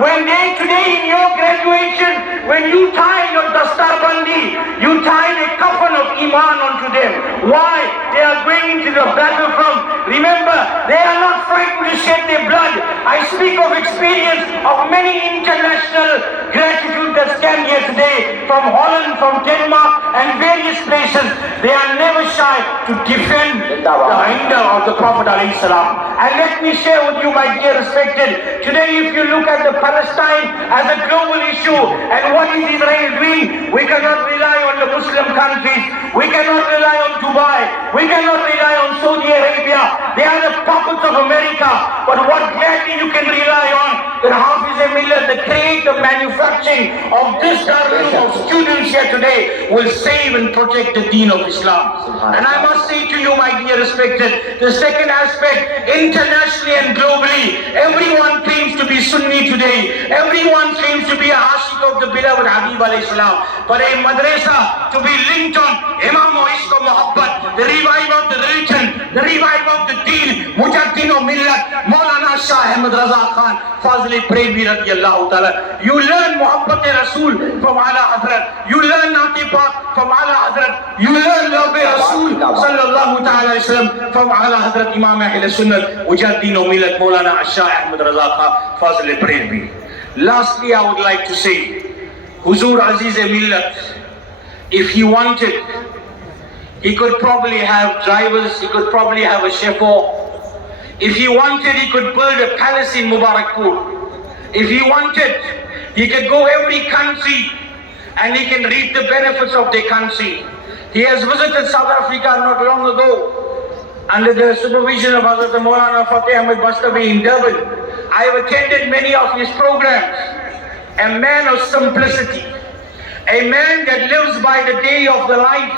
When they today in your graduation, when you tie your dastarbandi, you tie a coffin of iman onto them. Why? They are going into the battlefront. Remember, they are not frightened to shed their blood. I speak of experience of many international gratitude that stand here today from Holland, from Denmark and various places. They are never shy to defend the Hinda of the Prophet ﷺ. And let me share with you, my dear respected, today if you look at the Palestine as a global issue and what is Israel doing, we cannot rely on the Muslim countries, we cannot rely on Dubai, we cannot rely on Saudi Arabia. They are the puppets of America. But what gladly you can rely on, that Hafiz Millat, the creative manufacturing of this garden of students here today will save and protect the deen of Islam. And I must say to you, my dear respected, the second aspect, internationally and globally, everyone claims to be Sunni today. Everyone claims to be a Ashik of the beloved Habib alayhi salam. But a madrasa to be linked on Imam wa Ishq wa Muhabbat, the revive of the religion, the revive of the deen, Mujaddin of Millat, Maulana Shah Ahmad Raza Khan, Fazli Previ radiyallahu ta'ala. You learn Muhabbat Rasul from Ala Hazrat. You learn Nati Pak from Ala Hazrat. You learn Love Rasul sallallahu ta'ala wasallam from Ala Hazrat Imam Ahl Sunnah, Mujaddin of Millat, Maulana Shah Ahmad Raza Khan, Fazli Previ. Lastly, I would like to say, Huzur Aziz Millat, if he wanted, he could probably have drivers, he could probably have a chauffeur. If he wanted, he could build a palace in Mubarakpur. If he wanted, he could go every country and he can reap the benefits of their country. He has visited South Africa not long ago under the supervision of Hazrat Maulana Fateh Ahmed Bastawi in Durban. I have attended many of his programs. A man of simplicity, a man that lives by the day of the life,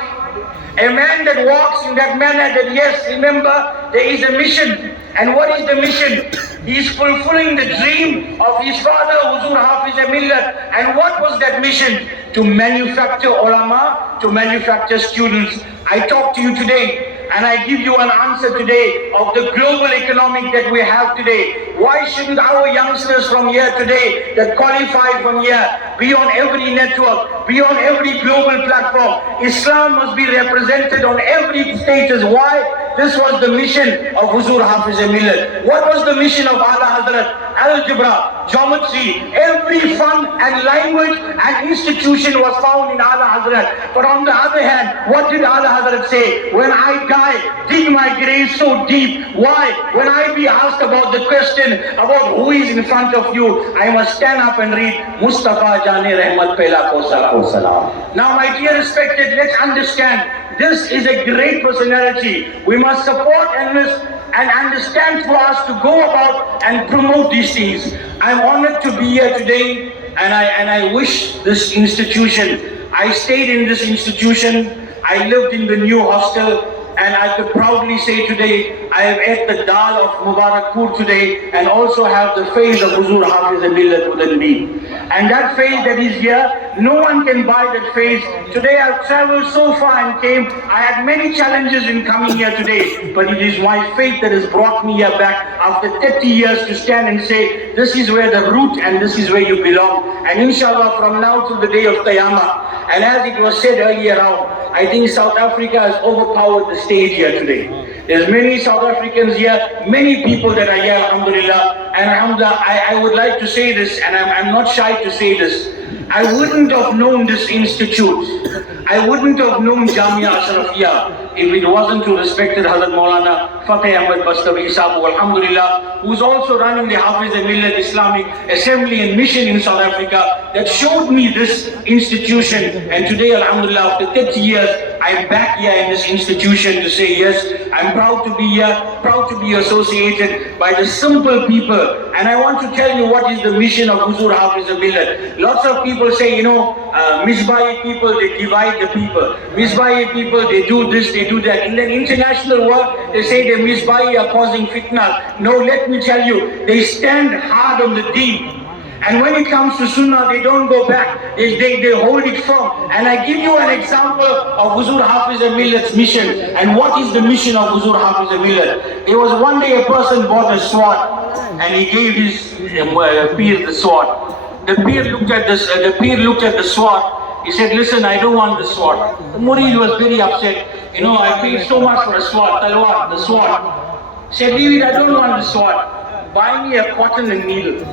a man that walks in that manner that yes, remember, there is a mission. And what is the mission? He is fulfilling the dream of his father, Huzur Hafiz Millat. And what was that mission? To manufacture ulama, to manufacture students. I talk to you today, and I give you an answer today of the global economic that we have today. Why shouldn't our youngsters from here today that qualify from here be on every network, be on every global platform? Islam must be represented on every status. Why? This was the mission of Huzur Hafiz Millat. What was the mission of Ala Hazrat? Algebra, geometry, every fun and language and institution was found in Ala Hazrat. But on the other hand, what did Ala Hazrat say? When I die, dig my grave so deep. Why? When I be asked about the question about who is in front of you, I must stand up and read Mustafa Jane Rahmat Pehla Kosa Ko Salam. Now my dear respected, let's understand, this is a great personality. We must support and understand for us to go about and promote these things. I'm honored to be here today, and I wish this institution, I stayed in this institution, I lived in the new hostel, and I could proudly say today, I have ate the dal of Mubarakpur today, and also have the face of Huzur Hafiz Millat within me. And that face that is here, no one can buy that face. Today I've traveled so far and came. I had many challenges in coming here today, but it is my faith that has brought me here back after 30 years to stand and say, this is where the root and this is where you belong. And inshallah, from now till the day of Qiyamah, and as it was said earlier on, I think South Africa has overpowered the stage here today. There's many South Africans here, many people that are here, alhamdulillah. And alhamdulillah, I would like to say this, and I'm not shy to say this. I wouldn't have known this institute. I wouldn't have known Jamia ashrafia if it wasn't to respected Hazrat Maulana Fateh Ahmed Bastawi Sahab, alhamdulillah, who's also running the Hafiz Millat Islamic Assembly and Mission in South Africa, that showed me this institution. And today, alhamdulillah, after 30 years, I'm back here in this institution to say, yes, I'm proud to be here, proud to be associated by the simple people. And I want to tell you what is the mission of Huzur Hafiz Millat. Lots of people say, Misbahi people, they divide the people. Misbahi people, they do this, they do that. In the international world, they say the Misbahi are causing fitna. No, let me tell you, they stand hard on the deen. And when it comes to Sunnah, they don't go back. They hold it firm. And I give you an example of Huzur Hafiz Millat's mission. And what is the mission of Huzur Hafiz Millat? There was one day a person bought a sword and he gave his peer the sword. The peer looked at the sword. He said, listen, I don't want the sword. The Murid was very upset. You know, I paid so much for a sword, talwar, the sword. He said, leave it, I don't want the sword. Buy me a cotton and needle.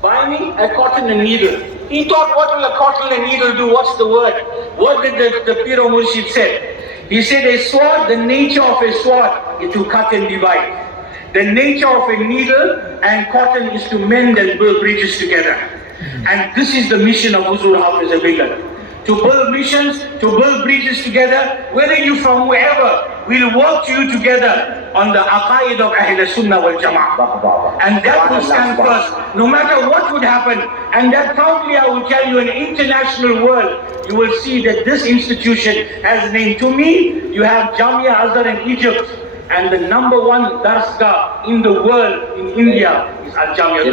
Buy me a cotton and needle. He thought, what will a cotton and needle do? What's the word? What did the Pir o Murshid said? He said, a sword, the nature of a sword is to cut and divide. The nature of a needle and cotton is to mend and build bridges together. And this is the mission of Huzur Hafiz Millat. To build missions, to build bridges together, whether you're from wherever, we'll work you together on the aqaid of Ahl Sunnah wal Jama'ah. And that will stand first, no matter what would happen. And that proudly I will tell you, in international world, you will see that this institution has a name. To me, you have Jamia Azhar in Egypt, and the number one darsgah in the world, in India, is Al-Jamia.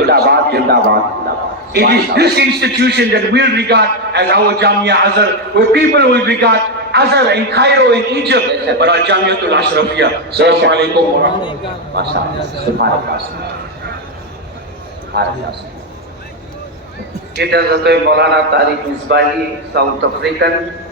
It is this institution that we'll regard as our Jamia Azhar, where people will regard Azhar in Cairo in Egypt, but Al-Jamia ashrafia. Assalamu alaikum wa It is mulana Tariq Misbahi, South African.